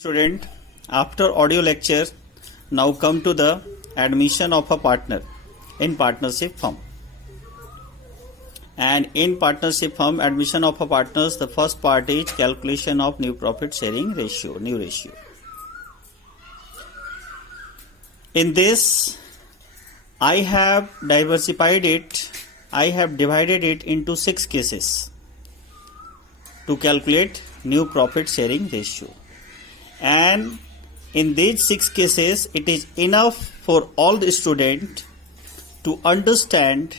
Student, after audio lecture, now come to the admission of a partner in partnership firm. And in partnership firm, admission of a partners, the first part is calculation of new profit sharing ratio, new ratio. In this, I have diversified it, I have divided it into 6 cases to calculate new profit sharing ratio. And in these 6 cases, it is enough for all the student to understand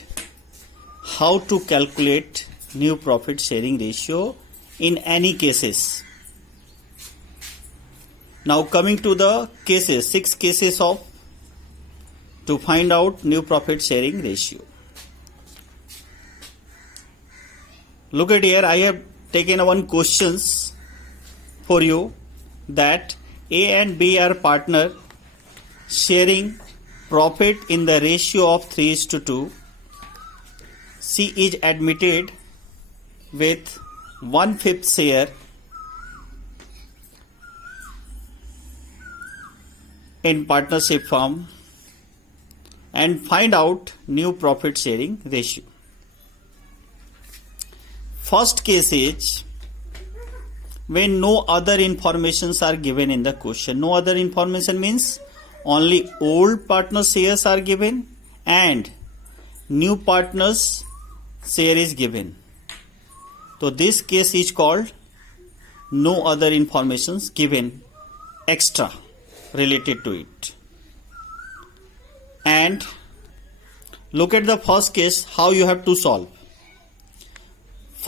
how to calculate new profit sharing ratio in any cases. Now coming to the cases, 6 cases of to find out new profit sharing ratio. Look at here, I have taken one questions for you, that A and B are partner sharing profit in the ratio of 3:2. C is admitted with 1/5 share in partnership firm and find out new profit sharing ratio. First case is when no other informations are given in the question. No other information means only old partner shares are given and new partners share is given. So this case is called no other informations given extra related to it. And look at the first case, how you have to solve.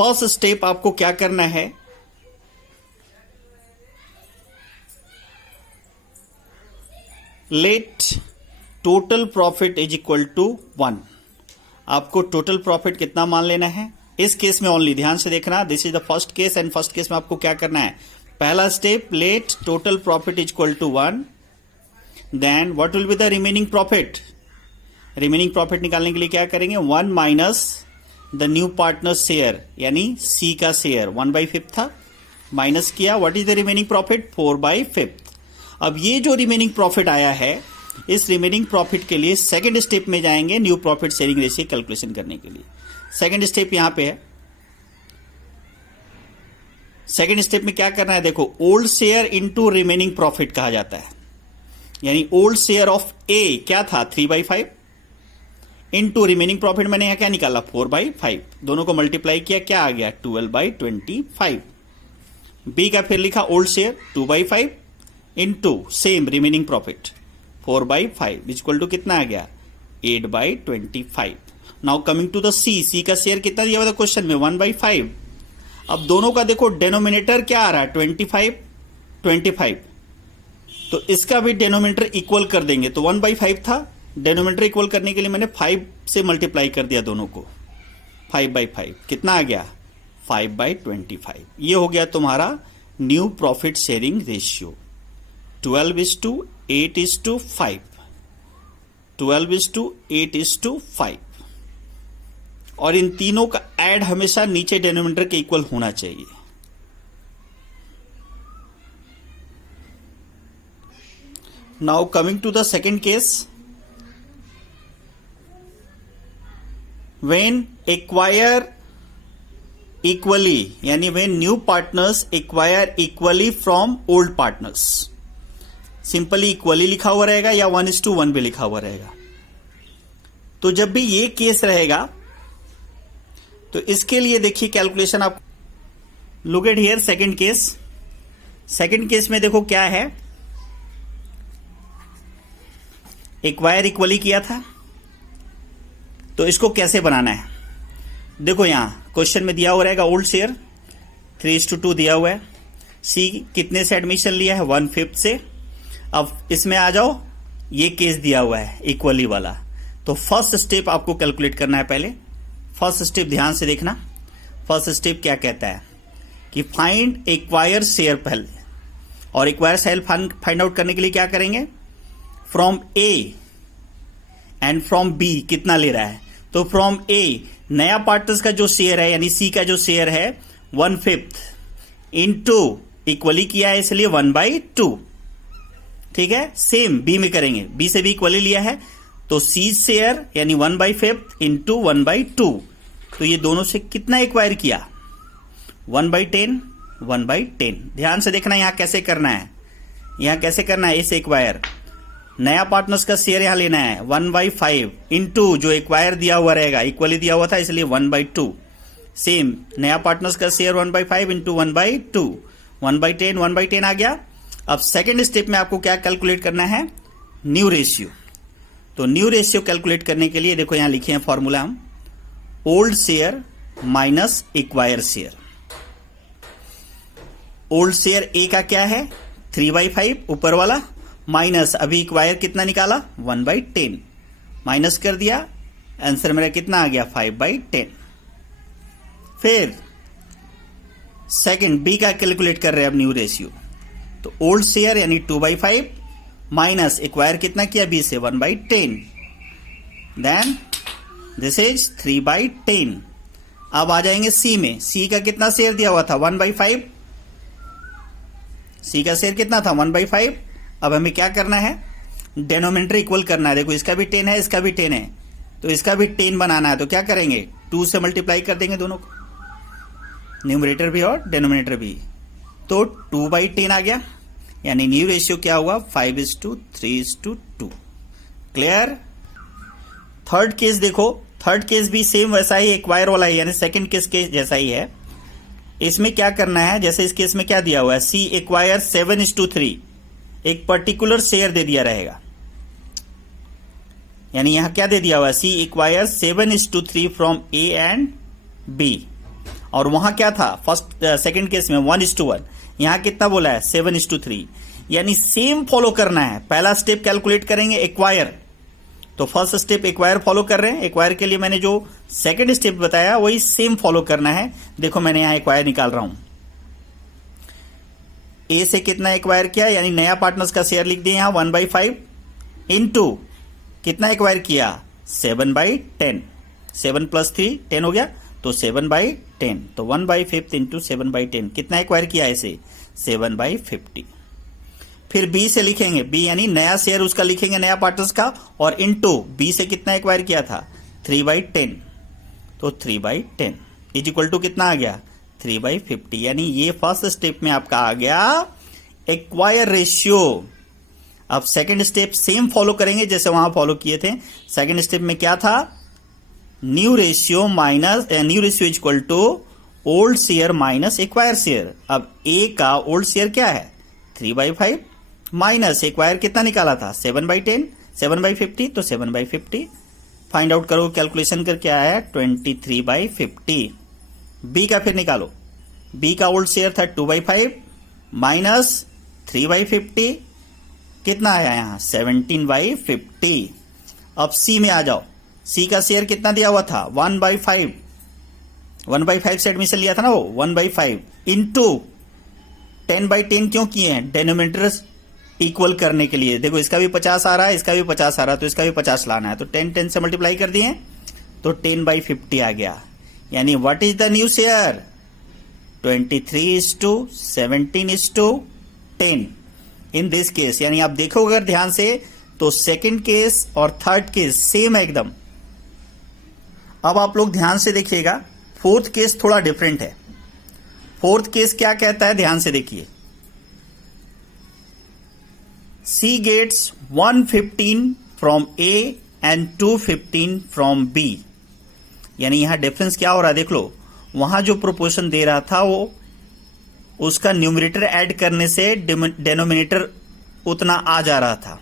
First step आपको क्या करना है, let total profit is equal to 1. आपको total profit कितना मान लेना है इस केस में ओनली, ध्यान से देखना. This is the first case and first case में आपको क्या करना है, पहला step, let total profit is equal to 1. Then what will be the remaining profit. Remaining profit निकालने के लिए क्या करेंगे, 1 minus the new partner share यानी सी का शेयर 1/5 था, माइनस किया. What is the remaining profit, 4/5. अब ये जो रिमेनिंग प्रॉफिट आया है, इस रिमेनिंग प्रॉफिट के लिए सेकंड स्टेप में जाएंगे new profit sharing ratio calculation करने के लिए. सेकंड स्टेप यहां पे है. सेकंड स्टेप में क्या करना है, देखो, old share into remaining profit कहा जाता है. यानी ओल्ड शेयर ऑफ ए क्या था, 3/5 इनटू रिमेनिंग प्रॉफिट मैंने यहां क्या निकाला, 4/5. दोनों को मल्टीप्लाई किया, क्या आ गया, 12/25. बी का फिर लिखा old share 2/5 into same remaining profit 4/5 equal to कितना आ गया, 8/25. Now coming to the C का शेयर कितना दिया हुआ था क्वेश्चन में, 1/5. अब दोनों का देखो डेनोमिनेटर क्या आ रहा है, 25. तो इसका भी डेनोमिनेटर इक्वल कर देंगे. तो 1/5 था, डेनोमिनेटर इक्वल करने के लिए मैंने 5 से मल्टीप्लाई कर दिया दोनों को, 5/5 कितना आ गया, 5/25. ये हो गया तुम्हारा न्यू प्रॉफिट शेयरिंग रेशियो. 12:8:5. 12:8:5. और इन तीनों का ऐड हमेशा नीचे डिनोमिनेटर के इक्वल होना चाहिए. Now coming to the second case, when acquire equally यानी when new partners acquire equally from old partners. Simply equally लिखा हुआ रहेगा या 1:1 भी लिखा हुआ रहेगा. तो जब भी ये केस रहेगा तो इसके लिए देखिए कैलकुलेशन आप, look at here second case. Second case में देखो क्या है, एक्वायर इक्वली किया था, तो इसको कैसे बनाना है, देखो यहां क्वेश्चन में दिया हुआ रहेगा ओल्ड शेयर 3:2 दिया हुआ है. सी कितने से एडमिशन लिया है, 1/5 से. अब इसमें आ जाओ, ये केस दिया हुआ है इक्वली वाला. तो फर्स्ट स्टेप आपको कैलकुलेट करना है. पहले फर्स्ट स्टेप ध्यान से देखना. फर्स्ट स्टेप क्या कहता है कि फाइंड एक्वायर शेयर पहले, और एक्वायर शेयर फाइंड आउट करने के लिए क्या करेंगे, from A and from B कितना ले रहा है. तो फ्रॉम ए नया पार्टनर्स का जो शेयर है यानी सी का जो शेयर है 1/5 इंटू इक्वली किया है इसलिए 1/2। ठीक है, सेम बी में करेंगे, बी से भी इक्वली लिया है तो सी शेयर यानी 1/5 इंटू 1/2। तो ये दोनों से कितना एक्वायर किया? 1/10 1/10। ध्यान से देखना यहां कैसे करना है, यहां कैसे करना है इसे एक्वायर। नया पार्टनर्स का शेयर यहां लेना है 1/5 इंटू जो एक्वायर दिया हुआ रहेगा, इक्वली दिया हुआ था इसलिए 1/2। सेम नया पार्टनर्स का शेयर 1/5 इंटू 1/2, 1/10 1/10 आ गया। अब सेकेंड स्टेप में आपको क्या कैलकुलेट करना है? New ratio. तो न्यू रेशियो कैलकुलेट करने के लिए देखो यहां लिखे हैं फॉर्मूला हम, old share minus acquire share. Old share A का क्या है? 3/5 ऊपर वाला, माइनस अभी एक्वायर कितना निकाला? 1/10 माइनस कर दिया, आंसर मेरा कितना आ गया? 5/10। फिर सेकंड बी का कैलकुलेट कर रहे हैं अब न्यू रेशियो। तो ओल्ड शेयर यानी 2/5 माइनस एक्वायर कितना किया? बी से 1/10, देन दिस इज 3/10। अब आ जाएंगे सी में, सी का कितना शेयर दिया हुआ था? 1/5। सी का शेयर कितना था? 1/5। अब हमें क्या करना है? डेनोमिनेटर इक्वल करना है। देखो इसका भी 10 है, इसका भी 10 है, तो इसका भी 10 बनाना है। तो क्या करेंगे? 2 से मल्टीप्लाई कर देंगे दोनों को, न्यूमरेटर भी और डेनोमिनेटर भी। तो 2/10 आ गया, यानी न्यू रेशियो क्या हुआ? 5:3:2। क्लियर? थर्ड केस देखो, थर्ड केस भी सेम वैसा ही एक्वायर वाला है, यानी सेकंड केस के जैसा ही है। इसमें क्या करना है? जैसे इस केस में क्या दिया हुआ है? सी एक्वायर 7:3, एक पर्टिकुलर शेयर दे दिया रहेगा, यानी यहां क्या दे दिया हुआ है? C acquire 7:3 from A and B. और वहां क्या था? फर्स्ट सेकंड केस में 1:1, यहां कितना बोला है? 7:3। यानी सेम फॉलो करना है। पहला स्टेप कैलकुलेट करेंगे एक्वायर, तो फर्स्ट स्टेप एक्वायर फॉलो कर रहे हैं। एक्वायर के लिए मैंने जो सेकंड स्टेप बताया वही सेम फॉलो करना है। देखो मैंने यहां एक्वायर निकाल रहा हूं, ए से कितना एक्वायर किया, यानी नया पार्टनर्स का शेयर लिख दिया यहां 1/5 इंटू कितना एक्वायर किया? 7/10। 7 + 3 10 हो गया, तो 7/10। तो 1/5 इंटू 7/10 कितना एक्वायर किया इसे? 7/50। फिर बी से लिखेंगे, बी यानी नया शेयर उसका लिखेंगे नया पार्टनर्स का, और इनटू बी से कितना एक्वायर किया था? 3/10। तो 3/10 इज इक्वल टू कितना आ गया? 3/50। यानी ये फर्स्ट स्टेप में आपका आ गया एक्वायर रेशियो। अब सेकंड स्टेप सेम फॉलो करेंगे जैसे वहां फॉलो किए थे। सेकंड स्टेप में क्या था? New ratio minus new ratio is equal to old share minus acquire share. अब ए का ओल्ड शेयर क्या है? 3/5 माइनस एक्वायर कितना निकाला था? 7/10, 7/50, तो 7/50। फाइंड आउट करो, कैलकुलेशन करके आया 23/50। बी का फिर निकालो, बी का ओल्ड शेयर था 2/5 माइनस 3/50, कितना आया यहां? 17/50। अब सी में आ जाओ, सी का शेयर कितना दिया हुआ था? 1/5। 1/5 से एडमिशन लिया था ना वो, 1/5 इंटू 10/10 क्यों किए हैं? डेनोमिनेटर इक्वल करने के लिए। देखो इसका भी 50 आ रहा है, इसका भी 50 आ रहा है, तो इसका भी 50 लाना है। तो 10 से मल्टीप्लाई कर दिए, तो 10/50 आ गया। यानी what is the new share? 23:17:10 in this case. यानी आप देखो अगर ध्यान से तो सेकंड केस और थर्ड केस सेम है एकदम। अब आप लोग ध्यान से देखिएगा, फोर्थ केस थोड़ा डिफरेंट है। फोर्थ केस क्या कहता है? ध्यान से देखिए, C gets 115 from A and 215 from B। यानी यहां डिफरेंस क्या हो रहा है? देख लो, वहां जो प्रोपोर्शन दे रहा था वो उसका न्यूमरेटर ऐड करने से डेनोमिनेटर उतना आ जा रहा था,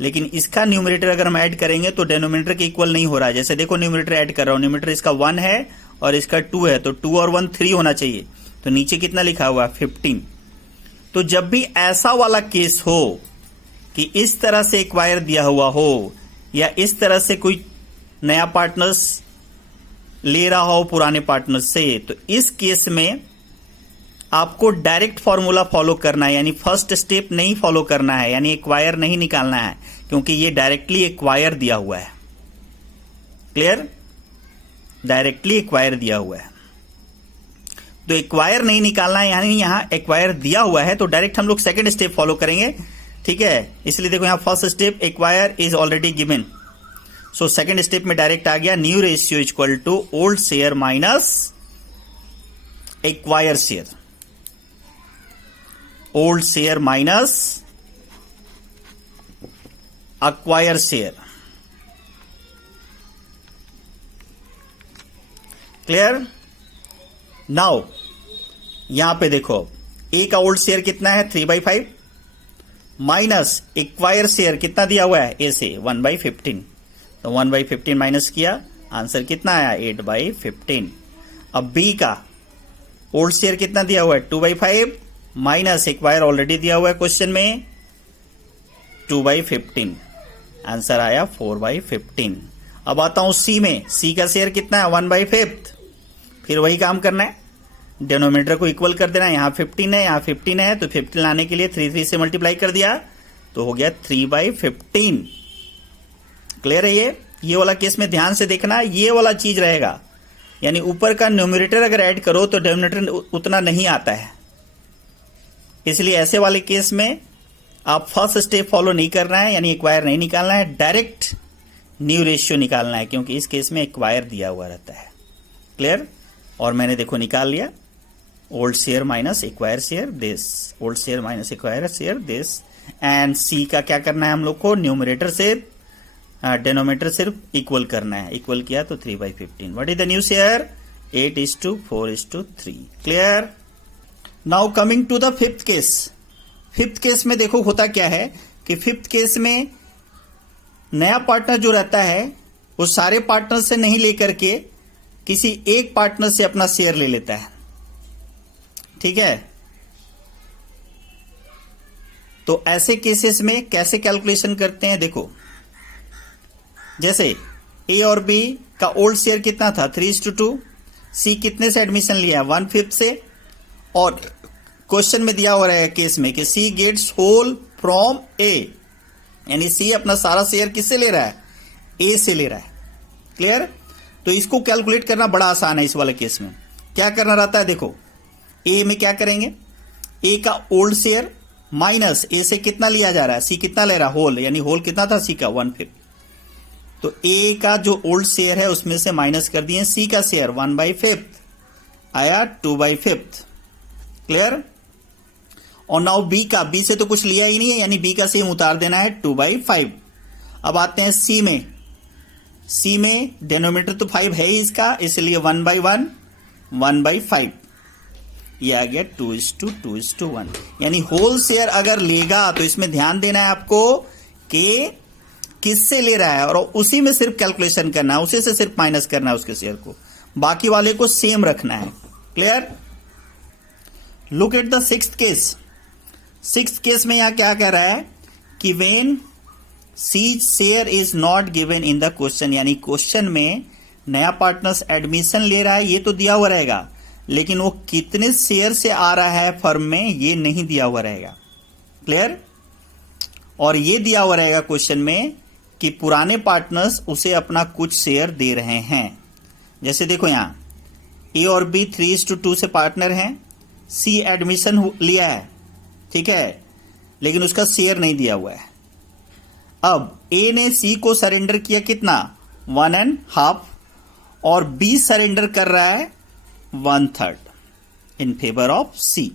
लेकिन इसका न्यूमरेटर अगर हम ऐड करेंगे तो डेनोमिनेटर के इक्वल नहीं हो रहा है। जैसे देखो न्यूमरेटर ऐड कर रहा हूं, न्यूमरेटर इसका 1 है और इसका 2 है, तो 2 और 1 3 होना चाहिए। तो नीचे कितना लिखा हुआ है? 15। तो जब भी ऐसा वाला केस हो कि इस तरह से एक्वायर दिया हुआ हो या इस तरह से कोई नया पार्टनर्स ले रहा हो पुराने पार्टनर्स से, तो इस केस में आपको डायरेक्ट फॉर्मूला फॉलो करना है, यानी फर्स्ट स्टेप नहीं फॉलो करना है, यानी एक्वायर नहीं निकालना है, क्योंकि ये डायरेक्टली एक्वायर दिया हुआ है। क्लियर? डायरेक्टली एक्वायर दिया हुआ है। तो एक्वायर नहीं निकालना है, यानी यहां एक्वायर दिया हुआ है तो डायरेक्ट हम लोग सेकंड स्टेप फॉलो करेंगे, ठीक है। इसलिए देखो यहां first step acquire is already given, so second step में डायरेक्ट आ गया new ratio equal to old share minus acquire share, old share minus acquire share. Clear? Now यहां पे देखो ए का ओल्ड शेयर कितना है 3/5 माइनस एक्वायर शेयर कितना दिया हुआ है ए से 1/15, तो 1/15 माइनस किया, आंसर कितना आया 8/15। अब बी का ओल्ड शेयर कितना दिया हुआ है 2/5 माइनस एक्वायर ऑलरेडी दिया हुआ है क्वेश्चन में 2/15, आंसर आया 4/15। अब आता हूं सी में, सी का शेयर कितना है 1/5, फिर वही काम करना है, डिनोमिनेटर को इक्वल कर देना है, यहां 15 है यहां 15 है, तो 15 लाने के लिए 3 से मल्टीप्लाई कर दिया तो हो गया 3/15। क्लियर है? ये वाला केस में ध्यान से देखना, ये वाला चीज रहेगा, यानी ऊपर का न्यूमरेटर अगर ऐड करो तो डिनोमिनेटर उतना नहीं आता है, इसलिए ऐसे वाले केस में आप फर्स्ट स्टेप फॉलो नहीं करना है, यानी एक्वायर नहीं निकालना है, डायरेक्ट न्यू रेशियो निकालना है, क्योंकि इस केस में एक्वायर दिया हुआ रहता है। क्लियर? और मैंने देखो निकाल लिया old share minus acquire share this, old share minus acquire share this, and C का क्या करना है हम लोग को, न्यूमरेटर से डिनोमिनेटर सिर्फ इक्वल करना है, इक्वल किया तो 3/15। What is the new share 8:4:3। Clear? Now coming to the fifth case. Fifth case में देखो होता क्या है कि फिफ्थ केस में नया पार्टनर जो रहता है वो सारे पार्टनर से नहीं लेकर के किसी एक पार्टनर से अपना शेयर ले लेता है, ठीक है। तो ऐसे केसेस में कैसे कैलकुलेशन करते हैं देखो, जैसे ए और बी का ओल्ड शेयर कितना था 3:2, सी कितने से एडमिशन लिया 1/5 से, और क्वेश्चन में दिया हो रहा है केस में कि सी गेट्स होल फ्रॉम ए, यानी सी अपना सारा शेयर किससे ले रहा है ए से ले रहा है। क्लियर? तो इसको कैलकुलेट करना बड़ा आसान है। इस वाले केस में क्या करना रहता है देखो, ए में क्या करेंगे, ए का ओल्ड शेयर माइनस ए से कितना लिया जा रहा है, सी कितना ले रहा है होल, यानी होल कितना था सी का 1/5, तो ए का जो ओल्ड शेयर है उसमें से माइनस कर दिए सी का शेयर 1/5 आया 2/5। क्लियर? और नाउ बी का, बी से तो कुछ लिया ही नहीं है, यानी बी का सेम उतार देना है 2/5। अब आते हैं सी में, सी में डिनोमिनेटर तो 5 है ही इसका, इसलिए 1/1 1/5, ये आ गया 2:2:1, यानी होल शेयर अगर लेगा तो इसमें ध्यान देना है आपको कि किससे ले रहा है, और उसी में सिर्फ कैलकुलेशन करना है, उसी से सिर्फ माइनस करना है उसके शेयर को, बाकी वाले को सेम रखना है। Clear? Look at the sixth case. Sixth case में यहां क्या कह रहा है कि when C share is not given in the question, यानी क्वेश्चन में नया पार्टनर्स एडमिशन ले रहा है ये तो दिया हुआ रहेगा, लेकिन वो कितने शेयर से आ रहा है फर्म में ये नहीं दिया हुआ रहेगा। क्लियर? और ये दिया हुआ रहेगा क्वेश्चन में कि पुराने पार्टनर्स उसे अपना कुछ शेयर दे रहे हैं। जैसे देखो यहां ए और बी 3:2 से पार्टनर हैं, सी एडमिशन लिया है, ठीक है, लेकिन उसका शेयर नहीं दिया हुआ है। अब ए ने सी को सरेंडर किया कितना 1.5, और बी सरेंडर कर रहा है 1/3 इन फेवर ऑफ सी।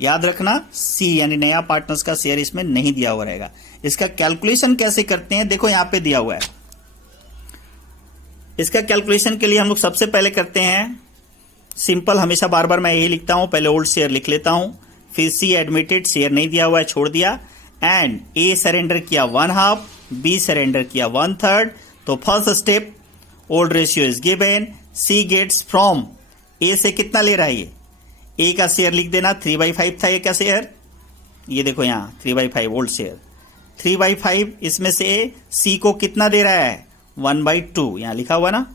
याद रखना सी यानी नया पार्टनर्स का शेयर इसमें नहीं दिया हुआ रहेगा। इसका कैलकुलेशन कैसे करते हैं देखो यहां पे दिया हुआ है। इसका कैलकुलेशन के लिए हम लोग सबसे पहले करते हैं सिंपल, हमेशा बार बार मैं यही लिखता हूं, पहले ओल्ड शेयर लिख लेता हूं, फिर सी एडमिटेड, शेयर नहीं दिया हुआ है छोड़ दिया, एंड ए सरेंडर किया 1/2, बी सरेंडर किया 1/3। तो first step old ratio is given, C gets from A से कितना ले रहा है ये, ए का शेयर लिख देना 3/5 था ए का शेयर, ये देखो यहां 3/5 ओल्ड शेयर 3/5, इसमें से सी को कितना दे रहा है 1/2, यहां लिखा हुआ ना,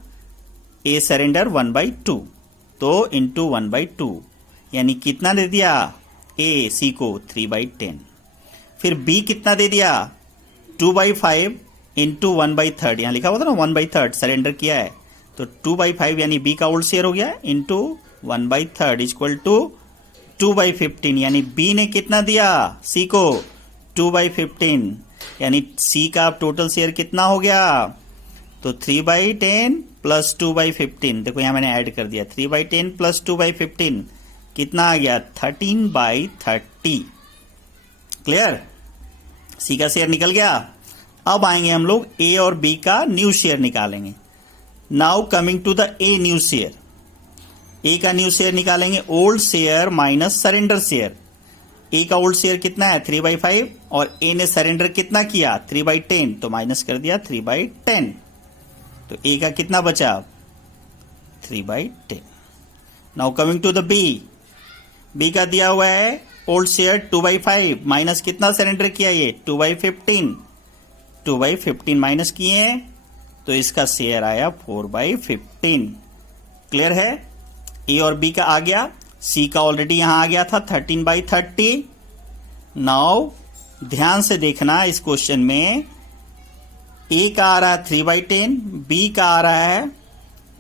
ए सरेंडर 1/2, तो इंटू 1/2 यानी कितना दे दिया ए सी को 3/10। फिर बी कितना दे दिया 2/5 इंटू 1/3, यहां लिखा हुआ था ना 1/3 सरेंडर किया है, तो 2/5 यानी बी का ओल्ड शेयर हो गया इंटू 1/3 इक्वल टू 2/15, यानी बी ने कितना दिया सी को 2/15, यानी सी का टोटल शेयर कितना हो गया, तो 3/10 प्लस 2/15, देखो यहां मैंने ऐड कर दिया 3/10 प्लस 2/15 कितना आ गया 13/30। क्लियर, सी का शेयर निकल गया। अब आएंगे हम लोग ए और बी का न्यू शेयर निकालेंगे। Now coming to the A new share, A का न्यू शेयर निकालेंगे, old share minus surrender share. A का ओल्ड शेयर कितना है 3/5 और ए ने सरेंडर कितना किया 3/10, तो माइनस कर दिया 3/10, तो ए का कितना बचा 3/10। Now coming to the B, B का दिया हुआ है ओल्ड शेयर 2/5 माइनस कितना सरेंडर किया ये 2/15, 2/15 माइनस किए तो इसका शेयर आया 4/15। क्लियर है, ए और बी का आ गया, सी का ऑलरेडी यहां आ गया था 13/30। नाउ ध्यान से देखना इस क्वेश्चन में, ए का आ रहा है 3/10, बी का आ रहा है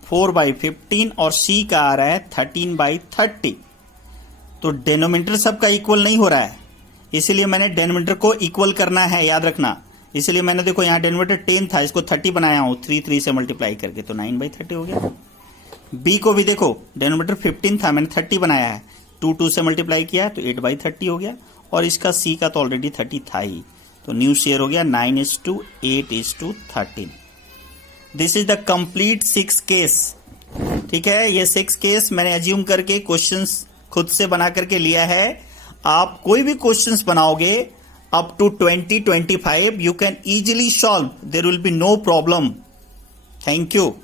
4/15 और सी का आ रहा है 13/30। तो डिनोमिनेटर सबका इक्वल नहीं हो रहा है, इसलिए मैंने डिनोमिनेटर को इक्वल करना है, याद रखना। इसलिए मैंने देखो यहां डिनोमिनेटर 10 था, इसको 30 बनाया हूं 3 से मल्टीप्लाई करके, तो 9/30 हो गया। बी को भी देखो डिनोमिनेटर 15 था, मैंने 30 बनाया है, 2 से मल्टीप्लाई किया तो 8/30 हो गया, और इसका सी का तो ऑलरेडी 30 था ही, तो न्यू शेयर हो गया 9:8:13। This is the complete 6 case. ठीक है, ये 6 केस मैंने अज्यूम करके क्वेश्चंस खुद से बना करके लिया है। आप कोई भी क्वेश्चंस बनाओगे up to 20-25 you can easily solve, there will be no problem. Thank you.